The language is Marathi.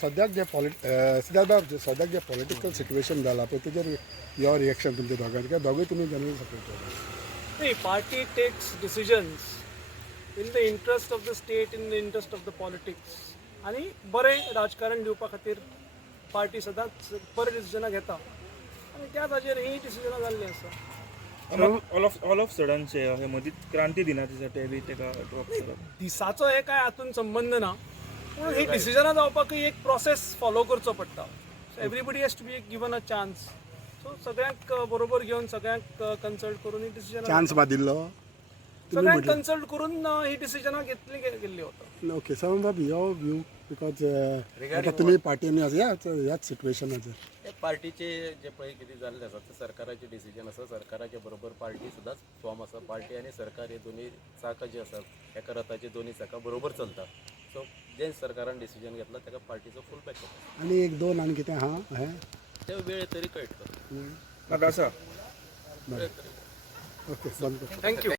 सद्याक जे सिद्धार्थ बाब सद्याक जे पॉलिटिकल सिच्युएशन जाला पळय तेजेर युअर रिएक्शन तुमच्या दोगांचे कित्याक दोगूय तुमी जनरल सेक्रेटरी नाही, party takes decisions in the interest of the state, in the interest of the politics, आणि बरें राजकारण दिवपा खातीर पार्टी सदांच बरें डिसिजनां घेता आनी त्या ताजेर ही डिसिजनां जाल्लीं आसा. ऑल ऑफ सडनचे हे मदींच क्रांती दिनाचे बी तेका ड्रॉप करप दिसाचो हे काय हातून संबंध ना, पूण ही डिसिजनां जावपाकूय एक प्रोसेस फॉलो करचो पडटा. So everybody has to be given a chance. So सगळ्यांक बरोबर घेवन सगळ्यांक कन्सल्ट करून ही डिसिजनां चान्स दिल्लो सगळ्यांक कन्सल्ट करून ही डिसिजनां घेतली गेल्ली वता. ओके सावंत बाब युअर व्यू बिकॉज आता तुमी पार्टीनी ह्याच सिच्युएशनाचेर पार्टीचे जे पळय कितें जाल्लें आसा ते सरकाराचे डिसिजन आसा. सरकाराच्या बरोबर पार्टी सदांच फॉर्म आसा. पार्टी आनी सरकार हे दोन्ही चाकां जी आसात एका रथाचे दोन्ही चाकां बरोबर चलता. सो जे सरकारान डिसिजन घेतला ताका पार्टीचो फूल बॅक करता. आनी एक दोन आनी कितें आहा हें ते वेळ तरी कळटा. म्हाका आसा ओके बंद कर. थँक्यू.